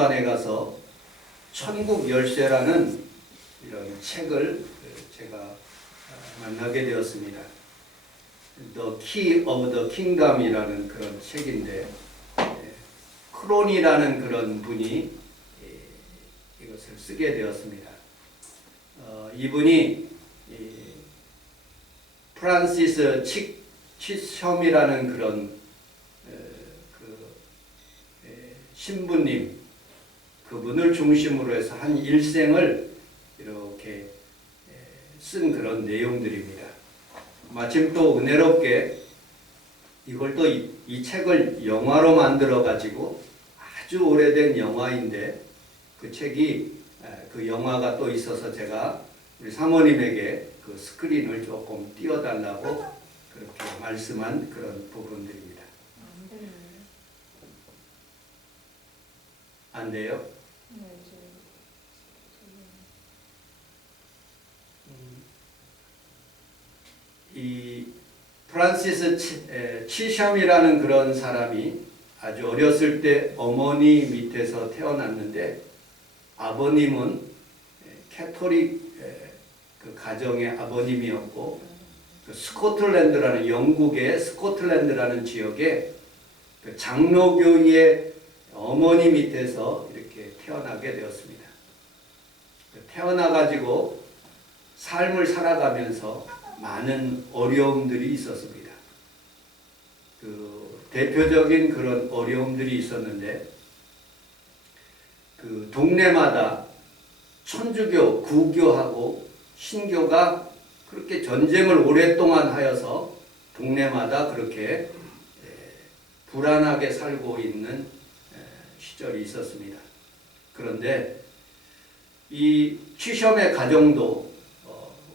도서관에 가서 천국 열쇠라는 이런 책을 제가 만나게 되었습니다. The Key of the Kingdom이라는 그런 책인데, 크론이라는 그런 분이 이것을 쓰게 되었습니다. 이분이 프란시스 치섬이라는 그런 신부님, 그분을 중심으로 해서 한 일생을 이렇게 쓴 그런 내용들입니다. 마침 또 은혜롭게 이걸 또 이 책을 영화로 만들어 가지고 아주 오래된 영화인데, 그 책이 그 영화가 또 있어서 제가 우리 사모님에게 그 스크린을 조금 띄워달라고 그렇게 말씀한 그런 부분들입니다. 안 돼요? 이 프란시스 치샴이라는 그런 사람이 아주 어렸을 때 어머니 밑에서 태어났는데, 아버님은 캐토릭 그 가정의 아버님이었고, 그 스코틀랜드라는, 영국의 스코틀랜드라는 지역에 그 장로교의 어머니 밑에서 이렇게 태어나게 되었습니다. 태어나가지고 삶을 살아가면서 많은 어려움들이 있었습니다. 그 대표적인 그런 어려움들이 있었는데, 그 동네마다 천주교, 구교하고 신교가 그렇게 전쟁을 오랫동안 하여서 동네마다 그렇게 불안하게 살고 있는 시절이 있었습니다. 그런데 이 취섬의 가정도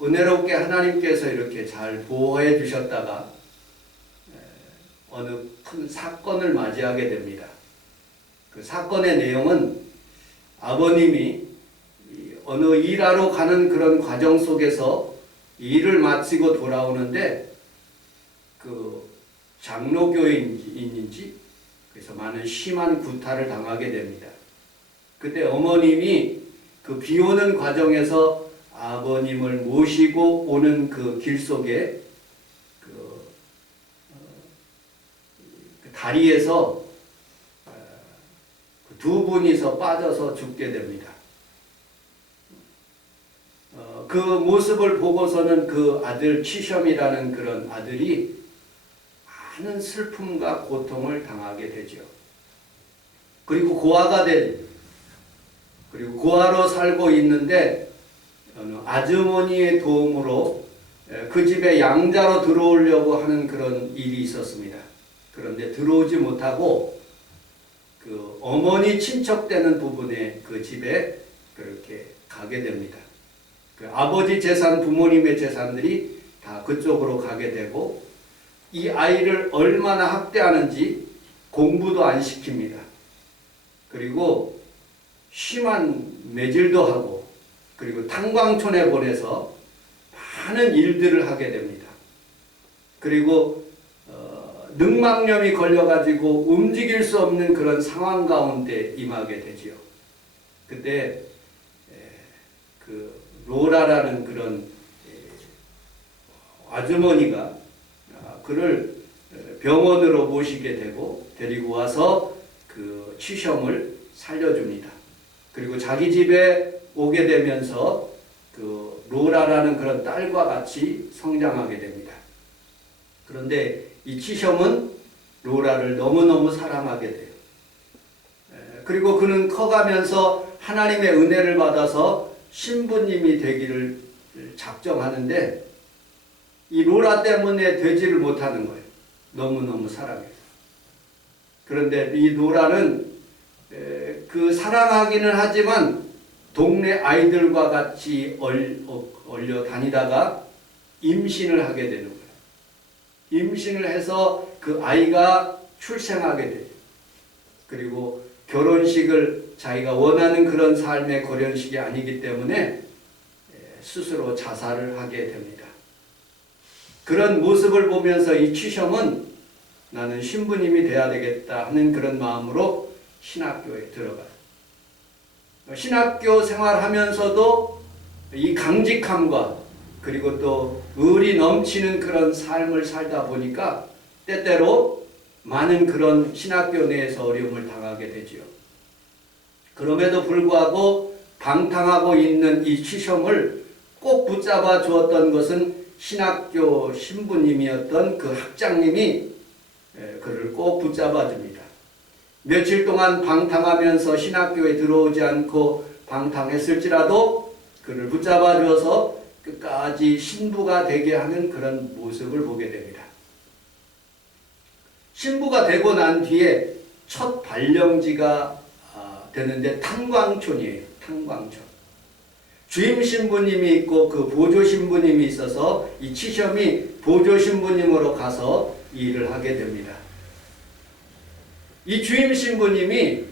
은혜롭게 하나님께서 이렇게 잘 보호해 주셨다가 어느 큰 사건을 맞이하게 됩니다. 그 사건의 내용은 아버님이 어느 일하러 가는 그런 과정 속에서 일을 마치고 돌아오는데, 그 장로교인인지 그래서 많은 심한 구타를 당하게 됩니다. 그때 어머님이 그 비 오는 과정에서 아버님을 모시고 오는 그 길 속에 그 다리에서 두 분이서 빠져서 죽게 됩니다. 그 모습을 보고서는 그 아들 치섬이라는 그런 아들이 많은 슬픔과 고통을 당하게 되죠. 그리고 그리고 고아로 살고 있는데, 아주머니의 도움으로 그 집에 양자로 들어오려고 하는 그런 일이 있었습니다. 그런데 들어오지 못하고 그 어머니 친척되는 부분에 그 집에 그렇게 가게 됩니다. 그 아버지 재산, 부모님의 재산들이 다 그쪽으로 가게 되고, 이 아이를 얼마나 학대하는지 공부도 안 시킵니다. 그리고 심한 매질도 하고, 그리고 탄광촌에 보내서 많은 일들을 하게 됩니다. 그리고 늑막염이 걸려가지고 움직일 수 없는 그런 상황 가운데 임하게 되지요. 그때 그 로라라는 그런 아주머니가 그를 병원으로 모시게 되고, 데리고 와서 그 치섬을 살려줍니다. 그리고 자기 집에 오게 되면서 그 로라라는 그런 딸과 같이 성장하게 됩니다. 그런데 이 치섬은 로라를 너무너무 사랑하게 돼요. 그리고 그는 커가면서 하나님의 은혜를 받아서 신부님이 되기를 작정하는데, 이 로라 때문에 되지를 못하는 거예요. 너무너무 사랑해요. 그런데 이 로라는 그 사랑하기는 하지만 동네 아이들과 같이 얼려 다니다가 임신을 하게 되는 거예요. 임신을 해서 그 아이가 출생하게 돼요. 그리고 결혼식을 자기가 원하는 그런 삶의 결혼식이 아니기 때문에 스스로 자살을 하게 됩니다. 그런 모습을 보면서 이 치섬은 나는 신부님이 돼야 되겠다 하는 그런 마음으로 신학교에 들어가요. 신학교 생활하면서도 이 강직함과 그리고 또 의리 넘치는 그런 삶을 살다 보니까 때때로 많은 그런 신학교 내에서 어려움을 당하게 되지요. 그럼에도 불구하고 방탕하고 있는 이 취성을 꼭 붙잡아 주었던 것은 신학교 신부님이었던 그 학장님이 그를 꼭 붙잡아 줍니다. 며칠 동안 방탕하면서 신학교에 들어오지 않고 방탕했을지라도 그를 붙잡아 주어서 끝까지 신부가 되게 하는 그런 모습을 보게 됩니다. 신부가 되고 난 뒤에 첫 발령지가 되는데 탄광촌이에요. 탄광촌. 주임 신부님이 있고 그 보조 신부님이 있어서 이 치셔이 보조 신부님으로 가서 일을 하게 됩니다. 이 주임 신부님이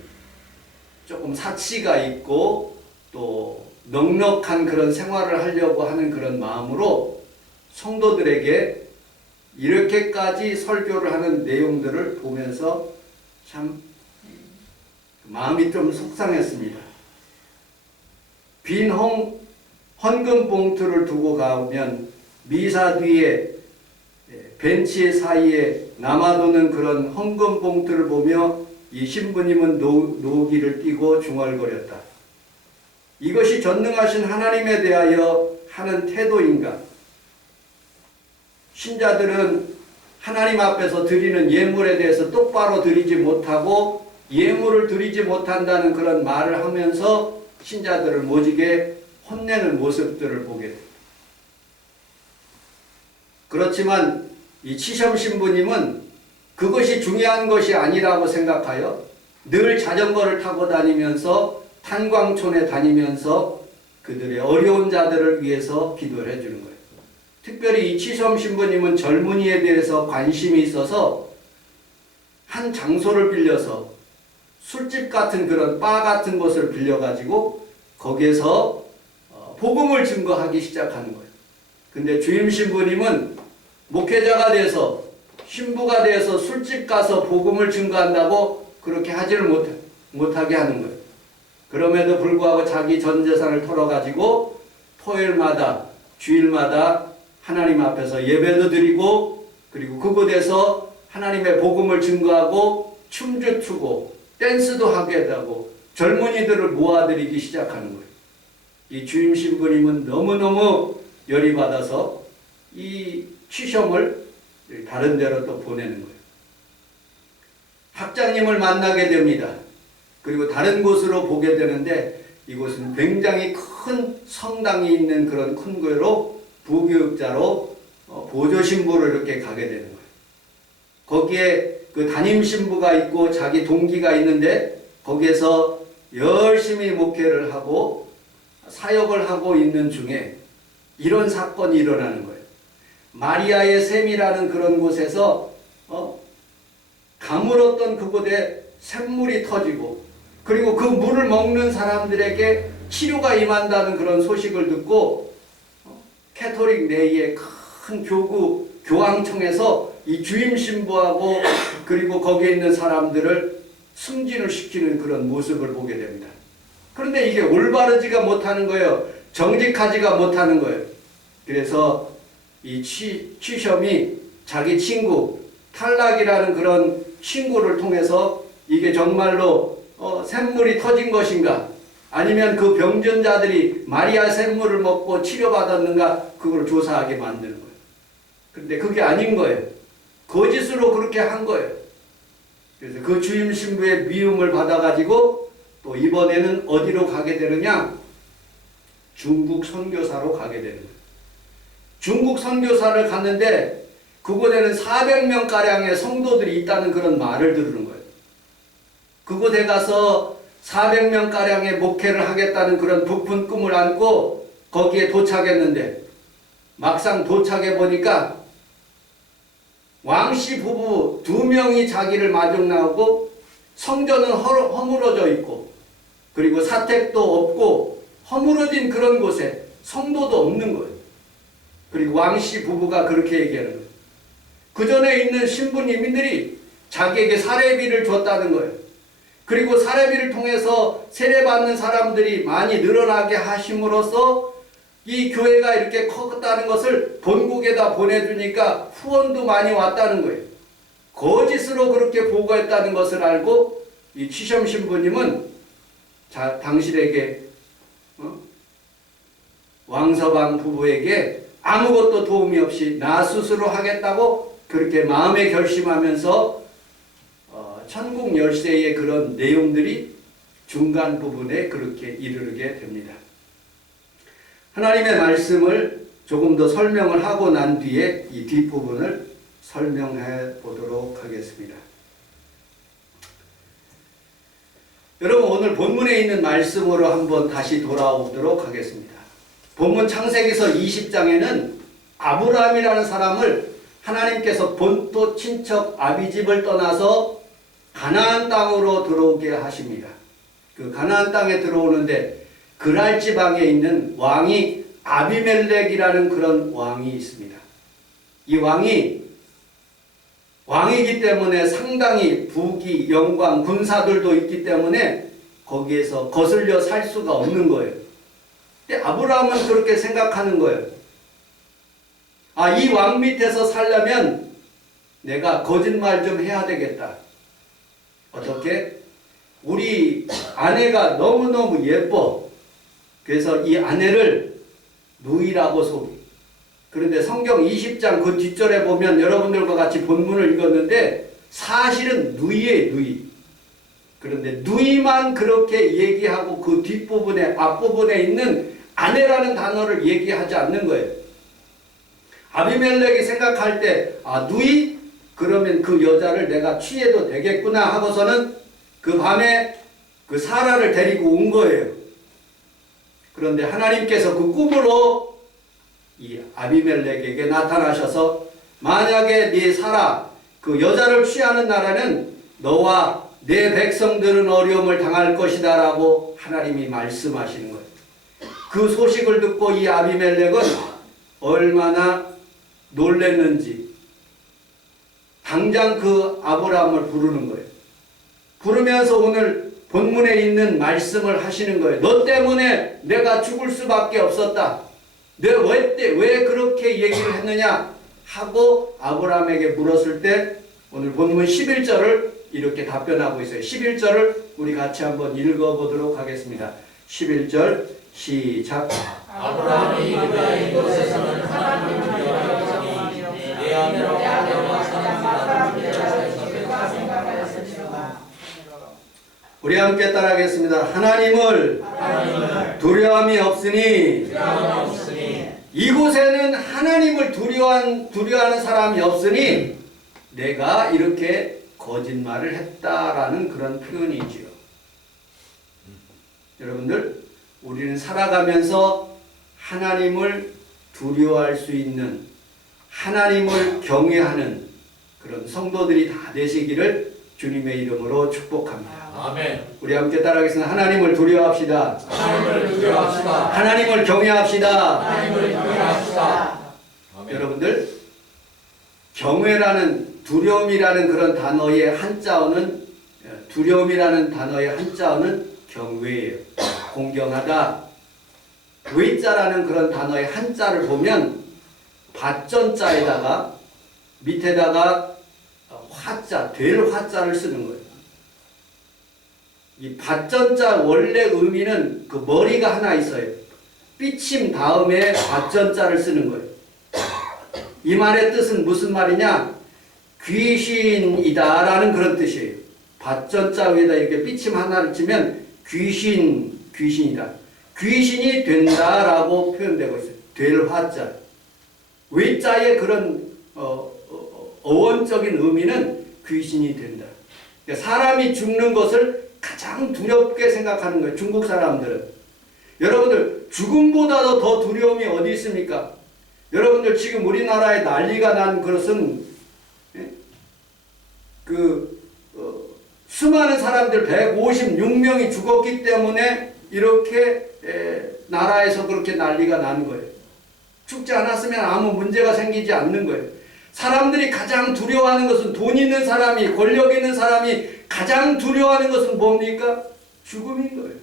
조금 사치가 있고 또 넉넉한 그런 생활을 하려고 하는 그런 마음으로 성도들에게 이렇게까지 설교를 하는 내용들을 보면서 참 마음이 좀 속상했습니다. 빈 헌금 봉투를 두고 가면 미사 뒤에 벤치 사이에 남아도는 그런 헌금 봉투를 보며 이 신부님은 노기를 띠고 중얼거렸다. 이것이 전능하신 하나님에 대하여 하는 태도인가? 신자들은 하나님 앞에서 드리는 예물에 대해서 똑바로 드리지 못하고 예물을 드리지 못한다는 그런 말을 하면서 신자들을 모지게 혼내는 모습들을 보게 됩니다. 그렇지만 이 치셔 신부님은 그것이 중요한 것이 아니라고 생각하여 늘 자전거를 타고 다니면서 탄광촌에 다니면서 그들의 어려운 자들을 위해서 기도를 해주는 거예요. 특별히 이 치셔 신부님은 젊은이에 대해서 관심이 있어서 한 장소를 빌려서 술집 같은 그런 바 같은 곳을 빌려가지고 거기에서 복음을 증거하기 시작하는 거예요. 근데 주임 신부님은 목회자가 돼서 신부가 돼서 술집 가서 복음을 증거한다고 그렇게 하지를 못하게 하는 거예요. 그럼에도 불구하고 자기 전 재산을 털어가지고 토요일마다 주일마다 하나님 앞에서 예배도 드리고 그리고 그곳에서 하나님의 복음을 증거하고 춤도 추고 댄스도 하게 하고 젊은이들을 모아들이기 시작하는 거예요. 이 주임 신부님은 너무너무 열이 받아서 이 취셔을 다른 데로 또 보내는 거예요. 학장님을 만나게 됩니다. 그리고 다른 곳으로 보게 되는데 이곳은 굉장히 큰 성당이 있는 그런 큰 교회로 부교육자로 보조신부로 이렇게 가게 되는 거예요. 거기에 그 담임신부가 있고 자기 동기가 있는데 거기에서 열심히 목회를 하고 사역을 하고 있는 중에 이런 사건이 일어나는 거예요. 마리아의 샘이라는 그런 곳에서 가물었던 그곳에 샘물이 터지고 그리고 그 물을 먹는 사람들에게 치료가 임한다는 그런 소식을 듣고 캐토릭 내의 큰 교황청에서 이 주임 신부하고 그리고 거기에 있는 사람들을 승진을 시키는 그런 모습을 보게 됩니다. 그런데 이게 올바르지가 못하는 거예요. 정직하지가 못하는 거예요. 그래서 이 취셔이 자기 친구 탈락이라는 그런 친구를 통해서 이게 정말로 샘물이 터진 것인가 아니면 그 병전자들이 마리아 샘물을 먹고 치료받았는가 그걸 조사하게 만드는 거예요. 그런데 그게 아닌 거예요. 거짓으로 그렇게 한 거예요. 그래서 그 주임 신부의 미움을 받아가지고 또 이번에는 어디로 가게 되느냐? 중국 선교사로 가게 되는 거예요. 중국 선교사를 갔는데 그곳에는 400명가량의 성도들이 있다는 그런 말을 들은 거예요. 그곳에 가서 400명가량의 목회를 하겠다는 그런 부푼 꿈을 안고 거기에 도착했는데 막상 도착해 보니까 왕씨 부부 2명이 자기를 마중 나오고 성전은 허물어져 있고 그리고 사택도 없고 허물어진 그런 곳에 성도도 없는 거예요. 그리고 왕씨 부부가 그렇게 얘기하는 거예요. 그 전에 있는 신부님들이 자기에게 사례비를 줬다는 거예요. 그리고 사례비를 통해서 세례받는 사람들이 많이 늘어나게 하심으로써 이 교회가 이렇게 컸다는 것을 본국에다 보내주니까 후원도 많이 왔다는 거예요. 거짓으로 그렇게 보고했다는 것을 알고 이 취겸 신부님은 당신에게 왕서방 부부에게 아무것도 도움이 없이 나 스스로 하겠다고 그렇게 마음에 결심하면서 천국 열쇠의 그런 내용들이 중간 부분에 그렇게 이르게 됩니다. 하나님의 말씀을 조금 더 설명을 하고 난 뒤에 이 뒷부분을 설명해 보도록 하겠습니다. 여러분, 오늘 본문에 있는 말씀으로 한번 다시 돌아오도록 하겠습니다. 본문 창세기서 20장에는 아브라함이라는 사람을 하나님께서 본토 친척 아비집을 떠나서 가나안 땅으로 들어오게 하십니다. 그 가나안 땅에 들어오는데 그랄 지방에 있는 왕이 아비멜렉이라는 그런 왕이 있습니다. 이 왕이기 때문에 상당히 부귀, 영광, 군사들도 있기 때문에 거기에서 거슬려 살 수가 없는 거예요. 근데 아브라함은 그렇게 생각하는 거예요. 이 왕 밑에서 살려면 내가 거짓말 좀 해야 되겠다. 어떻게? 우리 아내가 너무너무 예뻐. 그래서 이 아내를 누이라고 소개. 그런데 성경 20장 그 뒷절에 보면 여러분들과 같이 본문을 읽었는데 사실은 누이예요, 누이. 그런데 누이만 그렇게 얘기하고 그 뒷부분에, 앞부분에 있는 아내라는 단어를 얘기하지 않는 거예요. 아비멜렉이 생각할 때, 누이? 그러면 그 여자를 내가 취해도 되겠구나 하고서는 그 밤에 그 사라를 데리고 온 거예요. 그런데 하나님께서 그 꿈으로 이 아비멜렉에게 나타나셔서 만약에 네 사라 그 여자를 취하는 날에는 너와 내 백성들은 어려움을 당할 것이다 라고 하나님이 말씀하시는 거예요. 그 소식을 듣고 이 아비멜렉은 얼마나 놀랐는지 당장 그 아브라함을 부르는 거예요. 부르면서 오늘 본문에 있는 말씀을 하시는 거예요. 너 때문에 내가 죽을 수밖에 없었다. 내가 왜 그렇게 얘기를 했느냐 하고 아브라함에게 물었을 때 오늘 본문 11절을 이렇게 답변하고 있어요. 11절을 우리 같이 한번 읽어보도록 하겠습니다. 11절 시작. 아브라함이 이르되 이곳에서는 하나님을 두려워하니 내 아내로 하여금 사람들을 생각하였으리로다. 우리 함께 따라하겠습니다. 하나님을 두려움이 없으니 이곳에는 하나님을 두려워하는 사람이 없으니 내가 이렇게 거짓말을 했다라는 그런 표현이지요. 여러분들, 우리는 살아가면서 하나님을 두려워할 수 있는, 하나님을 경외하는 그런 성도들이 다 되시기를 주님의 이름으로 축복합니다. 아멘. 우리 함께 따라하겠습니다. 하나님을 두려워합시다. 하나님을 두려워합시다. 하나님을 경외합시다. 하나님을 경외합시다. 아멘. 여러분들, 경외라는, 두려움이라는 그런 단어의 한자어는, 두려움이라는 단어의 한자어는 경외예요. 공경하다. 외자라는 그런 단어의 한자를 보면 밭전자에다가 밑에다가 화자, 될 화자를 쓰는 거예요. 이 밭전자 원래 의미는 그 머리가 하나 있어요. 삐침 다음에 밭전자를 쓰는 거예요. 이 말의 뜻은 무슨 말이냐? 귀신이다 라는 그런 뜻이에요. 밭전자 위에다 이렇게 삐침 하나를 치면 귀신이다. 귀신이 된다라고 표현되고 있어요. 될 화자. 외자의 그런 어원적인 의미는 귀신이 된다. 그러니까 사람이 죽는 것을 가장 두렵게 생각하는 거예요. 중국 사람들은. 여러분들, 죽음보다도 더 두려움이 어디 있습니까? 여러분들, 지금 우리나라에 난리가 난 것은 수많은 사람들 156명이 죽었기 때문에 이렇게 나라에서 그렇게 난리가 나는 거예요. 죽지 않았으면 아무 문제가 생기지 않는 거예요. 사람들이 가장 두려워하는 것은 돈 있는 사람이, 권력 있는 사람이 가장 두려워하는 것은 뭡니까? 죽음인 거예요.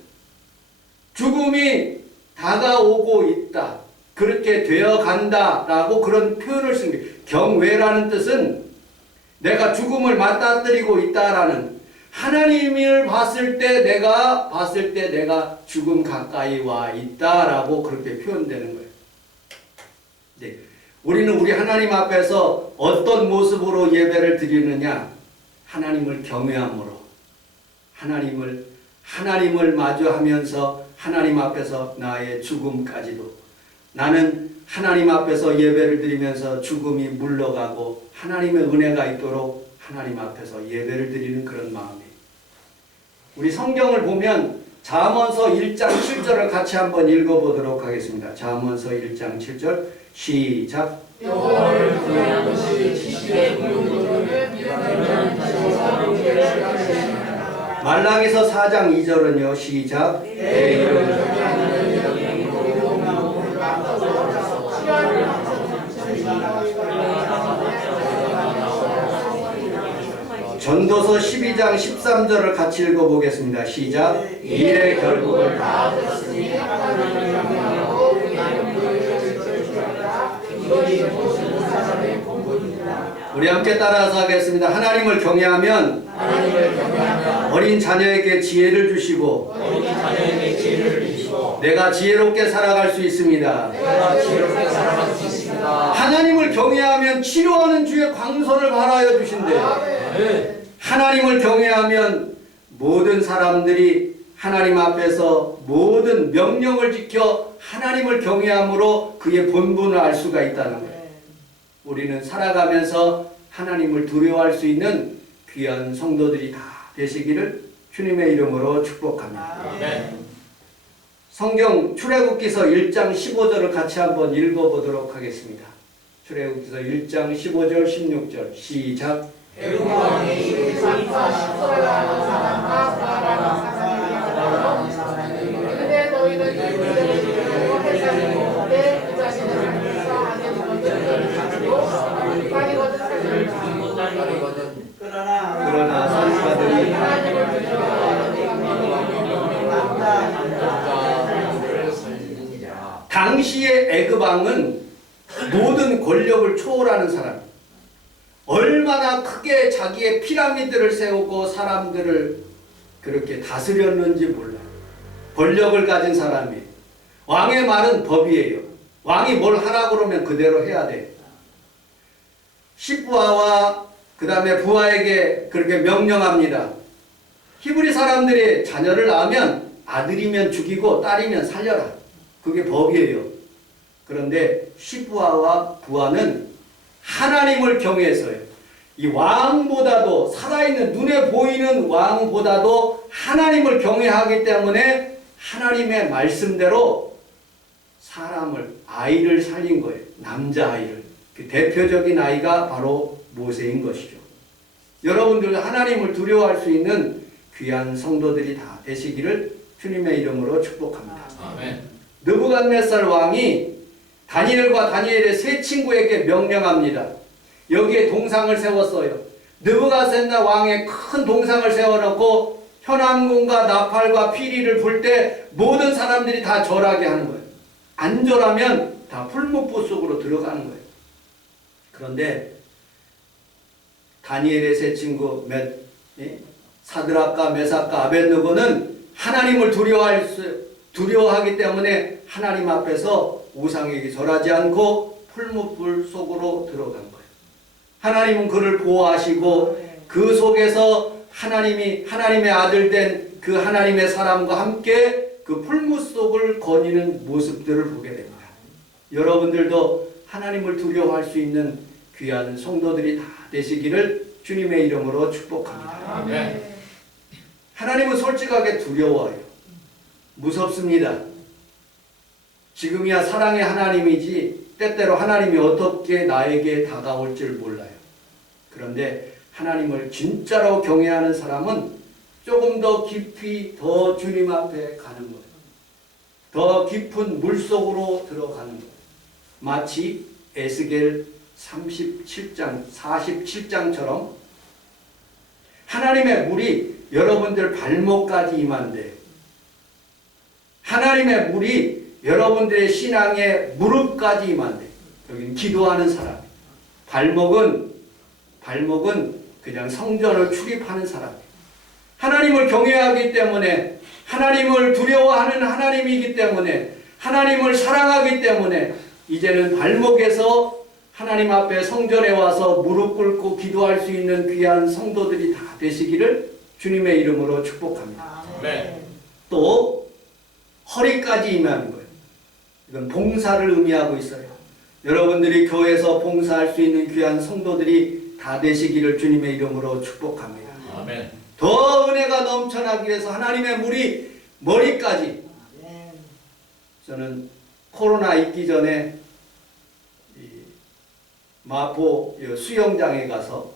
죽음이 다가오고 있다. 그렇게 되어 간다라고 그런 표현을 쓴 거예요. 경외라는 뜻은 내가 죽음을 맞닥뜨리고 있다라는, 하나님을 봤을 때 내가 죽음 가까이 와 있다라고 그렇게 표현되는 거예요. 네. 우리는 우리 하나님 앞에서 어떤 모습으로 예배를 드리느냐? 하나님을 경외함으로, 하나님을 마주하면서 하나님 앞에서 나의 죽음까지도, 나는 하나님 앞에서 예배를 드리면서 죽음이 물러가고 하나님의 은혜가 있도록 하나님 앞에서 예배를 드리는 그런 마음이에요. 우리 성경을 보면 잠언서 1장 7절을 같이 한번 읽어보도록 하겠습니다. 잠언서 1장 7절 시작. 여호와를 구하는 것이 지식의 근원이거늘 믿음은 지식과 경계를 가르치느니라. 말라기서 4장 2절은요. 시작. 내 이름을 경외하는 이들이 그리고 나무를 만들어서 시간을 전도서 12장 13절을 같이 읽어보겠습니다. 시작. 일의 결국을 다 들었으니 하나님을 경외하고 그에게 보여줄 줄알아. 이것이 모든 사람의 본분이니라. 우리 함께 따라서 하겠습니다. 하나님을 경외하면 어린 자녀에게 지혜를 주시고 내가 지혜롭게 살아갈 수 있습니다. 하나님을 경외하면 치료하는 주의 광선을 발하여 주신대요. 하나님을 경외하면 모든 사람들이 하나님 앞에서 모든 명령을 지켜 하나님을 경외함으로 그의 본분을 알 수가 있다는 거예요. 우리는 살아가면서 하나님을 두려워할 수 있는 귀한 성도들이 다 되시기를 주님의 이름으로 축복합니다. 성경 출애굽기서 1장 15절을 같이 한번 읽어보도록 하겠습니다. 출애굽기서 1장 15절 16절 시작. 애굽 왕이 이르기상과 시설하는 사람과 바라는 사람이 근데 너희는 이들을 지키고 해산을 먹되 그 자신의 삶에서 안에 것들을 가지고 가리거든 살을 가리거든. 그러나 산사들이 하나님을 당시의 애굽 왕은 모든 권력을 초월하는 사람, 얼마나 크게 자기의 피라미드를 세우고 사람들을 그렇게 다스렸는지 몰라요. 권력을 가진 사람이, 왕의 말은 법이에요. 왕이 뭘 하라고 그러면 그대로 해야 돼. 십부하와 그 다음에 부하에게 그렇게 명령합니다. 히브리 사람들이 자녀를 낳으면 아들이면 죽이고 딸이면 살려라. 그게 법이에요. 그런데 십부하와 부하는 하나님을 경외해서요. 이 왕보다도, 살아있는 눈에 보이는 왕보다도 하나님을 경외하기 때문에 하나님의 말씀대로 아이를 살린 거예요. 남자아이를. 그 대표적인 아이가 바로 모세인 것이죠. 여러분들 하나님을 두려워할 수 있는 귀한 성도들이 다 되시기를 주님의 이름으로 축복합니다. 아멘. 느부갓네살 왕이 다니엘과 다니엘의 세 친구에게 명령합니다. 여기에 동상을 세웠어요. 느부갓네살 왕의 큰 동상을 세워놓고 현암금과 나팔과 피리를 불 때 모든 사람들이 다 절하게 하는 거예요. 안 절하면 다 풀무불 속으로 들어가는 거예요. 그런데 다니엘의 세 친구 사드락과 메삭과 아벳느고는 하나님을 두려워하기 때문에 하나님 앞에서 우상에게 절하지 않고 풀무불 속으로 들어간 거예요. 하나님은 그를 보호하시고 그 속에서 하나님의 아들 된 그 하나님의 사람과 함께 그 풀무 속을 거니는 모습들을 보게 됩니다. 여러분들도 하나님을 두려워할 수 있는 귀한 성도들이 다 되시기를 주님의 이름으로 축복합니다. 아멘. 하나님은 솔직하게 두려워요. 무섭습니다. 지금이야 사랑의 하나님이지 때때로 하나님이 어떻게 나에게 다가올 줄 몰라요. 그런데 하나님을 진짜로 경외하는 사람은 조금 더 깊이 더 주님 앞에 가는 거예요. 더 깊은 물속으로 들어가는 거예요. 마치 에스겔 37장, 47장처럼 하나님의 물이 여러분들 발목까지 임한대. 하나님의 물이 여러분들의 신앙의 무릎까지 임한대. 여기는 기도하는 사람. 발목은 그냥 성전을 출입하는 사람. 하나님을 경외하기 때문에, 하나님을 두려워하는 하나님이기 때문에, 하나님을 사랑하기 때문에 이제는 발목에서 하나님 앞에 성전에 와서 무릎 꿇고 기도할 수 있는 귀한 성도들이 다 되시기를 주님의 이름으로 축복합니다. 아멘. 또 허리까지 임하는 거예요. 이건 봉사를 의미하고 있어요. 여러분들이 교회에서 봉사할 수 있는 귀한 성도들이 다 되시기를 주님의 이름으로 축복합니다. 아멘. 더 은혜가 넘쳐나기 위해서 하나님의 물이 머리까지. 저는 코로나 있기 전에 이 마포 수영장에 가서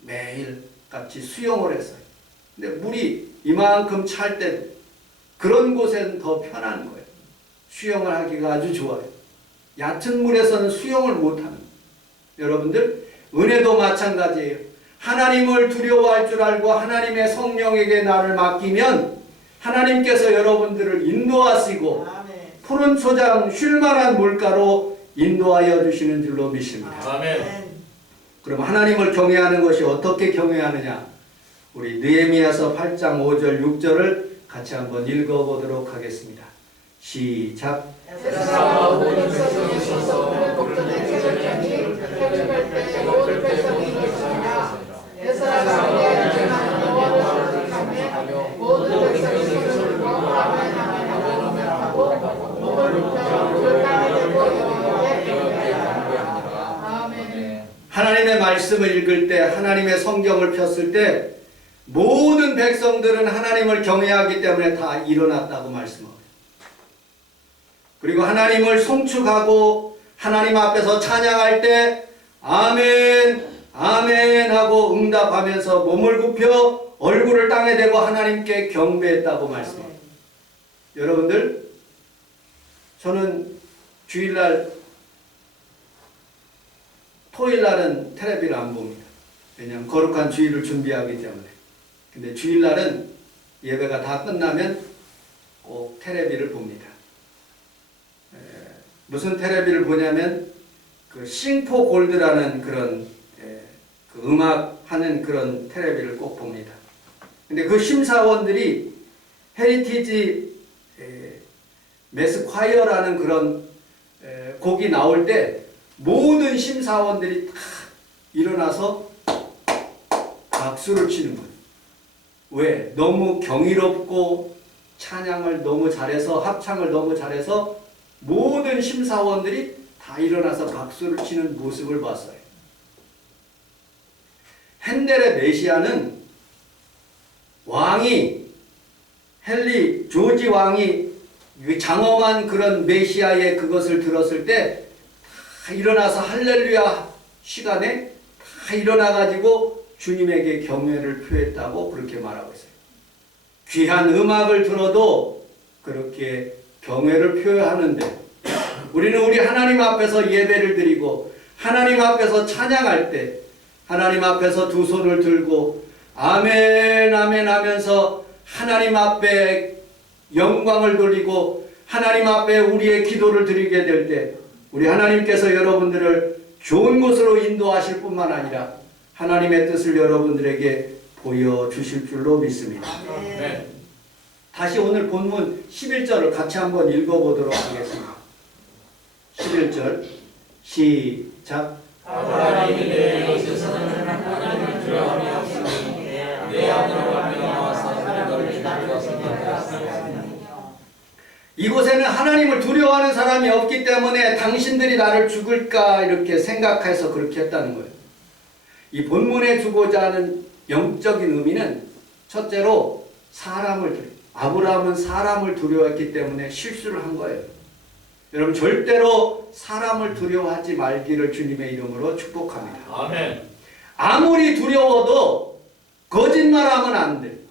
매일 같이 수영을 했어요. 근데 물이 이만큼 찰 때 그런 곳에는 더 편한 거예요. 수영을 하기가 아주 좋아요. 얕은 물에서는 수영을 못하는 거예요. 여러분들 은혜도 마찬가지예요. 하나님을 두려워할 줄 알고 하나님의 성령에게 나를 맡기면 하나님께서 여러분들을 인도하시고 푸른 초장 쉴만한 물가로 인도하여 주시는 줄로 믿습니다. 아멘. 그럼 하나님을 경외하는 것이 어떻게 경외하느냐? 우리 느헤미야서 8장 5절 6절을 같이 한번 읽어보도록 하겠습니다. 시작. 에스라와 모든 백성이 있어서 그의 복전에 체결하니 해를 때 모든 백성이 이것이니라. 에스라가 그의 행하는 여호와를 기억하며 모든 백성이 손을 들고 아멘 아멘 아멘 하고 몸을 굽혀 그를 땅에 대고 여호와께 경배하라. 아멘. 하나님의 말씀을 읽을 때, 하나님의 성경을 폈을 때 모든 백성들은 하나님을 경외하기 때문에 다 일어났다고 말씀합니다. 그리고 하나님을 송축하고 하나님 앞에서 찬양할 때 아멘 아멘 하고 응답하면서 몸을 굽혀 얼굴을 땅에 대고 하나님께 경배했다고 말씀합니다. 여러분들, 저는 주일날 토요일날은 텔레비를 안 봅니다. 왜냐하면 거룩한 주일을 준비하기 때문에. 근데 주일날은 예배가 다 끝나면 꼭 텔레비를 봅니다. 무슨 텔레비를 보냐면 그 싱포 골드라는 그런 그 음악 하는 그런 텔레비를 꼭 봅니다. 근데 그 심사원들이 헤리티지 메스콰이어라는 그런 곡이 나올 때 모든 심사원들이 다 일어나서 박수를 치는 거예요. 왜? 너무 경이롭고 찬양을 너무 잘해서, 합창을 너무 잘해서 모든 심사원들이 다 일어나서 박수를 치는 모습을 봤어요. 핸델의 메시아는 왕이, 헨리 조지 왕이 장엄한 그런 메시아의 그것을 들었을 때 다 일어나서 할렐루야 시간에 다 일어나가지고 주님에게 경외를 표했다고 그렇게 말하고 있어요. 귀한 음악을 들어도 그렇게 경외를 표현하는데 우리는 우리 하나님 앞에서 예배를 드리고 하나님 앞에서 찬양할 때 하나님 앞에서 두 손을 들고 아멘 아멘 하면서 하나님 앞에 영광을 돌리고 하나님 앞에 우리의 기도를 드리게 될 때 우리 하나님께서 여러분들을 좋은 곳으로 인도하실 뿐만 아니라 하나님의 뜻을 여러분들에게 보여주실 줄로 믿습니다. 네. 다시 오늘 본문 11절을 같이 한번 읽어보도록 하겠습니다. 11절 시작. 하나님이 내 것에서는 하나님을 두려움이 없으니 내 안으로 나와서 너를 다루었습니다. 이곳에는 하나님을 두려워하는 사람이 없기 때문에 당신들이 나를 죽을까 이렇게 생각해서 그렇게 했다는 거예요. 이 본문에 주고자 하는 영적인 의미는 첫째로 아브라함은 사람을 두려워했기 때문에 실수를 한 거예요. 여러분 절대로 사람을 두려워하지 말기를 주님의 이름으로 축복합니다. 아멘. 아무리 두려워도 거짓말하면 안 돼.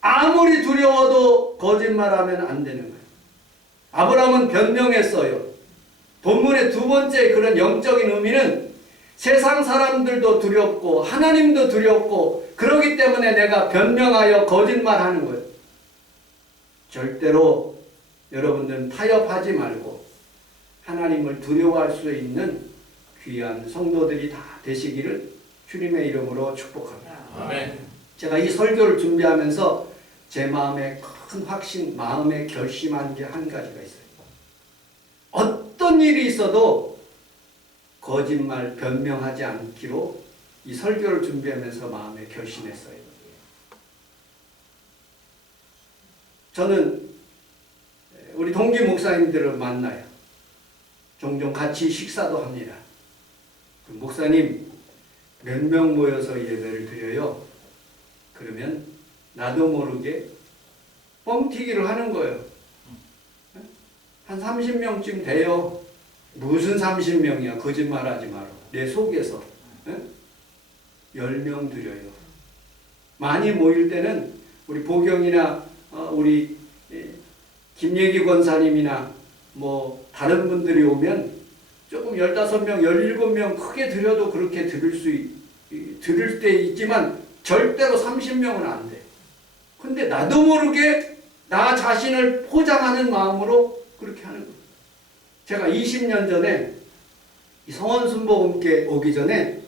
아무리 두려워도 거짓말하면 안 되는 거예요. 아브라함은 변명했어요. 본문의 두 번째 그런 영적인 의미는 세상 사람들도 두렵고 하나님도 두렵고 그러기 때문에 내가 변명하여 거짓말하는 거예요. 절대로 여러분들은 타협하지 말고 하나님을 두려워할 수 있는 귀한 성도들이 다 되시기를 주님의 이름으로 축복합니다. 아멘. 제가 이 설교를 준비하면서 제 마음에 큰 확신, 마음에 결심한 게 한 가지가 있어요. 어떤 일이 있어도 거짓말, 변명하지 않기로 이 설교를 준비하면서 마음에 결심했어요. 저는 우리 동기 목사님들을 만나요. 종종 같이 식사도 합니다. 그 목사님 몇 명 모여서 예배를 드려요. 그러면 나도 모르게 뻥튀기를 하는 거예요. 한 30명쯤 돼요. 무슨 30명이야. 거짓말하지 마라. 내 속에서 10명 드려요. 많이 모일 때는 우리 보경이나 우리 김예기 권사님이나 뭐 다른 분들이 오면 조금 15명, 17명 크게 드려도 그렇게 드릴 때 있지만 절대로 30명은 안 돼. 근데 나도 모르게 나 자신을 포장하는 마음으로 그렇게 하는 거예요. 제가 20년 전에 이 성원순복음께 오기 전에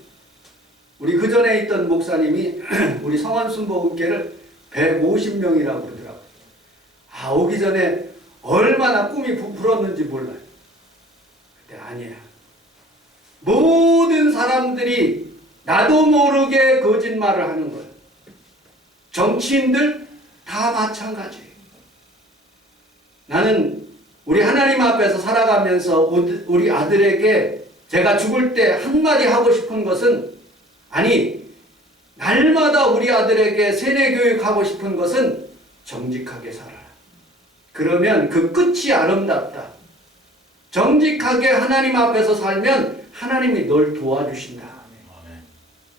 우리 그 전에 있던 목사님이 우리 성원순복음께를 150명이라고 그러더라고요. 오기 전에 얼마나 꿈이 부풀었는지 몰라요. 근데 아니야. 모든 사람들이 나도 모르게 거짓말을 하는 거예요. 정치인들 다 마찬가지예요. 나는 우리 하나님 앞에서 살아가면서 우리 아들에게 제가 죽을 때 한마디 하고 싶은 것은 날마다 우리 아들에게 세뇌교육하고 싶은 것은 정직하게 살아라. 그러면 그 끝이 아름답다. 정직하게 하나님 앞에서 살면 하나님이 널 도와주신다.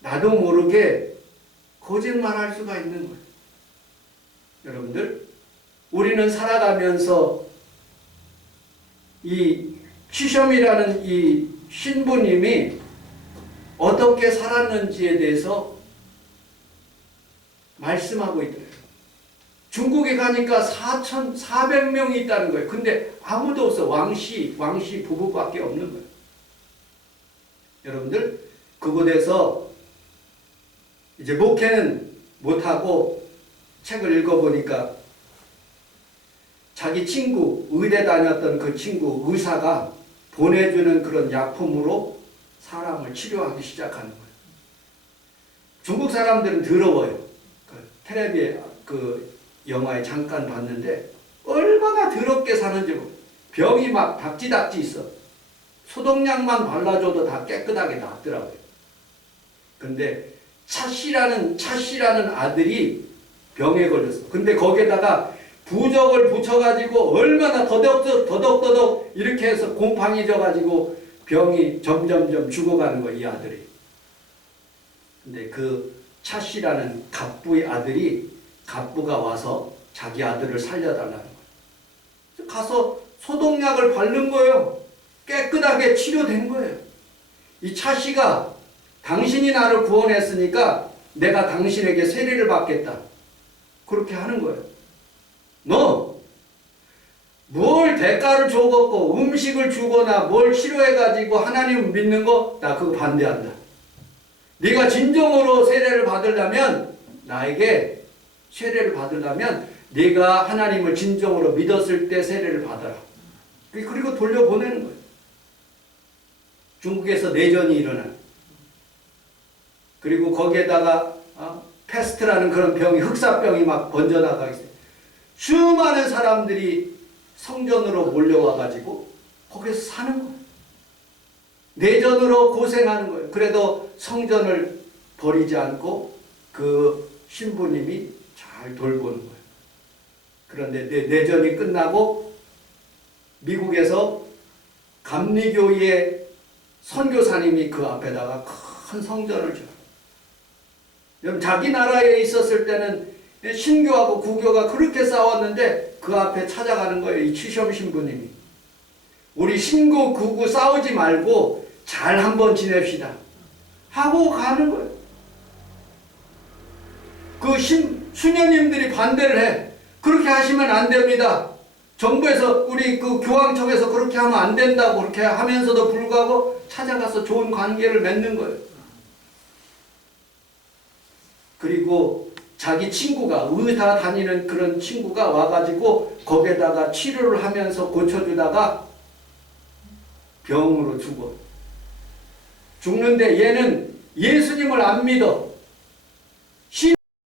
나도 모르게 거짓말할 수가 있는 거예요. 여러분들, 우리는 살아가면서 이 취셔이라는 이 신부님이 어떻게 살았는지에 대해서 말씀하고 있더래요. 중국에 가니까 4,400명이 있다는 거예요. 근데 아무도 없어. 왕씨 부부밖에 없는 거예요. 여러분들, 그곳에서 이제 목회는 못하고 책을 읽어보니까 자기 친구, 의대 다녔던 그 친구 의사가 보내주는 그런 약품으로 사람을 치료하기 시작하는 거예요. 중국 사람들은 더러워요. 텔레비에 그 영화에 잠깐 봤는데 얼마나 더럽게 사는지 병이 막 닥지닥지 있어. 소독약만 발라줘도 다 깨끗하게 낫더라고요. 근데 차씨라는 아들이 병에 걸렸어. 근데 거기에다가 부적을 붙여가지고 얼마나 더덕더덕 이렇게 해서 곰팡이 져가지고 병이 점점점 죽어가는 거야, 이 아들이. 근데 그 차씨라는 갑부의 아들이 갑부가 와서 자기 아들을 살려달라는 거예요. 가서 소독약을 바른 거예요. 깨끗하게 치료된 거예요. 이 차씨가 당신이 나를 구원했으니까 내가 당신에게 세례를 받겠다. 그렇게 하는 거예요. 너 뭘 대가를 줘갖고 음식을 주거나 뭘 치료해가지고 하나님을 믿는 거 나 그거 반대한다. 네가 진정으로 세례를 받으려면 나에게 세례를 받으려면 네가 하나님을 진정으로 믿었을 때 세례를 받아라. 그리고 돌려보내는 거예요. 중국에서 내전이 일어나. 그리고 거기에다가 패스트라는 그런 병이 흑사병이 막 번져나가기 있어요. 수많은 사람들이 성전으로 몰려와가지고 거기서 사는 거예요. 내전으로 고생하는 거예요. 그래도 성전을 버리지 않고 그 신부님이 잘 돌보는 거예요. 그런데 내전이 끝나고 미국에서 감리교의 선교사님이 그 앞에다가 큰 성전을 줘요. 여러분, 자기 나라에 있었을 때는 신교하고 구교가 그렇게 싸웠는데 그 앞에 찾아가는 거예요. 이 취셔 신부님이. 우리 신고 구구 싸우지 말고 잘 한번 지냅시다 하고 가는 거예요. 그 수녀님들이 반대를 해. 그렇게 하시면 안 됩니다. 정부에서 우리 그 교황청에서 그렇게 하면 안 된다고 그렇게 하면서도 불구하고 찾아가서 좋은 관계를 맺는 거예요. 그리고 자기 친구가 의사 다니는 그런 친구가 와가지고 거기에다가 치료를 하면서 고쳐주다가 병으로 죽어. 죽는데 얘는 예수님을 안 믿어.